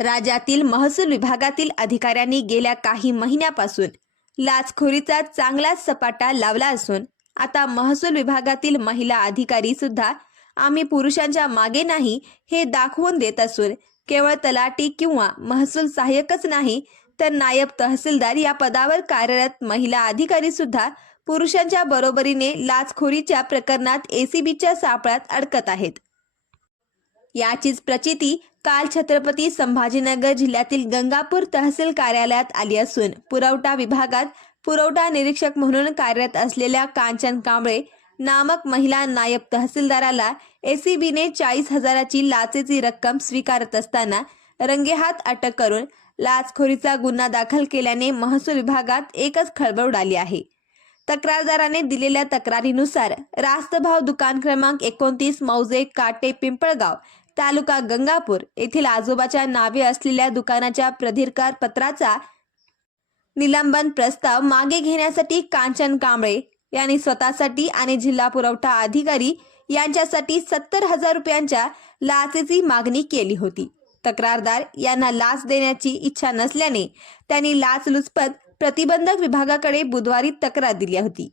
राज्यातील महसूल विभागातील अधिकाऱ्यांनी गेल्या काही महिन्यापासून लाचखोरीचा चांगलाच सपाटा लावला असून आता महसूल विभागातील महिला अधिकारी सुद्धा आम्ही पुरुषांच्या मागे नाही हे दाखवून देत असून केवळ तलाठी किंवा महसूल सहाय्यकच नाही तर नायब तहसीलदार या पदावर कार्यरत महिला अधिकारी सुद्धा पुरुषांच्या बरोबरीने लाचखोरीच्या प्रकरणात एसीबीच्या सापळ्यात अडकत आहेत। याचीच प्रचिती काल छत्रपती संभाजीनगर जिल्ह्यातील गंगापूर तहसील कार्यालयात आली असून पुरवठा विभागात पुरवठा निरीक्षक म्हणून कार्यरत असलेल्या कांचन कांबळे नामक महिला नायब तहसीलदाराला एसीबीने 40,000ची लाचेची रक्कम स्वीकारत असताना रंगेहात अटक करून लाचखोरीचा गुन्हा दाखल केल्याने महसूल विभागात एकच खळबळ उडाली आहे। तक्रारदाराने दिलेल्या तक्रारीनुसार रास्तभाव दुकान क्रमांक 29 मौजे काटे पिंपळगाव तालुका गंगापूर येथील आजोबाच्या नावे असलेल्या दुकानाच्या प्रधिकार पत्राचा निलंबन प्रस्ताव मागे घेण्यासाठी कांचन कांबळे यांनी स्वतःसाठी आणि जिल्हा पुरवठा अधिकारी यांच्यासाठी 70,000 रुपयांच्या लाचेची मागणी केली होती। तक्रारदार यांना लाच देण्याची इच्छा नसल्याने त्यांनी लाचलुचपत प्रतिबंधक विभागाकडे बुधवारी तक्रार दिली होती।